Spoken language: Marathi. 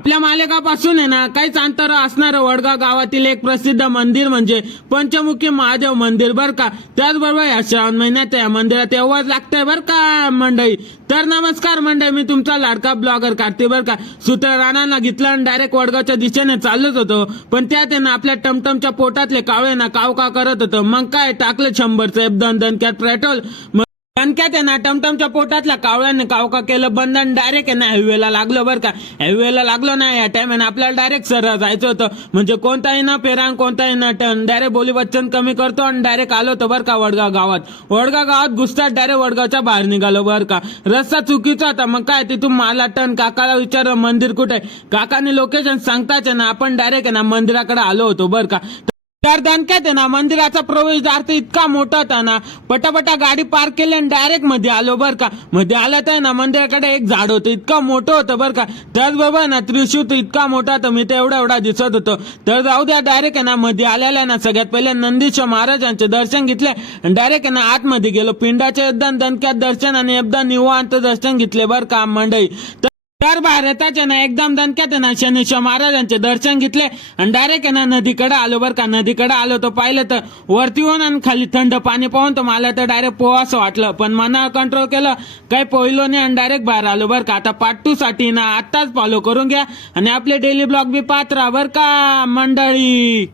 आपल्या मालेगावापासून आहे ना काहीच अंतर असणारं वडगाव गावातील एक प्रसिद्ध मंदिर म्हणजे पंचमुखी महादेव मंदिर बर का। त्याचबरोबर या श्रावण महिन्यात या मंदिरात एवढं लागतंय बर का मंडळी। तर नमस्कार मंडळी, मी तुमचा लाडका ब्लॉगर कार्तिक बर का। सूत्र राणाला घेतलं आणि डायरेक्ट वडगावच्या दिशेने चालत होतो, पण त्यात आहे ना आपल्या टमटमच्या पोटातले कावळे ना काव का करत होतं। मग काय टाकलं 100चं दन दणक्यात पेट्रोल। दणक्यात आहे ना टमटमच्या पोटातल्या कावळ्याने कावका केलं बंद आणि डायरेक्ट आहे ना हायवेला लागलं बरं का। हायवेला लागलो ना या टाइम आहे आपल्याला डायरेक्ट सरळ जायचं होतं, म्हणजे कोणताही ना फेरान कोणताही ना टर्न, डायरेक्ट बोली वचन कमी करतो आणि डायरेक्ट आलो होतो बरं का वडगाव गावात। वडगाव गावात घुसतात डायरेक्ट वडगावच्या बाहेर निघालो बरं का। रस्ता चुकीचा होता, मग काय तिथून मला टर्न काकाला विचारलं मंदिर कुठे, काकाने लोकेशन सांगताच आहे ना आपण डायरेक्ट आहे ना मंदिराकडे आलो होतो बरं का। तर दणक्यात आहे ना मंदिराचा प्रवेशद्वार तर इतका मोठा होता ना, पटापटा गाडी पार्क केली आणि डायरेक्ट मध्ये आलो बर का। मध्ये आला तर ना मंदिराकडे एक झाड होतं, इतकं मोठं होतं बरं का। त्याचबरोबर ना त्रिशूळ तर इतका मोठा होता, मी तर एवढा दिसत होतो। तर जाऊ द्या, डायरेक्ट आहे ना मध्ये आलेल्या ना सगळ्यात पहिले नंदीश्वर महाराजांचे दर्शन घेतले आणि डायरेक्ट आहे ना आतमध्ये गेलो। पिंडाचे एकदम दणक्यात दर्शन आणि एकदम निवांत दर्शन घेतले बरं का मंडळी। तर भारताच्या ना एकदम दणक्यात ना शनीश्वर महाराजांचे दर्शन घेतले आणि डायरेक्ट आहे ना नदीकडे आलो बरं का। नदीकडे आलो तर पाहिलं तर वरती होऊन आणि खाली थंड पाणी पाहून तर मला तर डायरेक्ट पोहावं वाटलं, पण मनावर कंट्रोल केलं, काही पोहिलो नाही आणि डायरेक्ट बाहेर आलो बरं का। आता पार्ट 2 साठी ना आत्ताच फॉलो करून घ्या आणि आपले डेली ब्लॉग बी पाहत राहा बरं का मंडळी।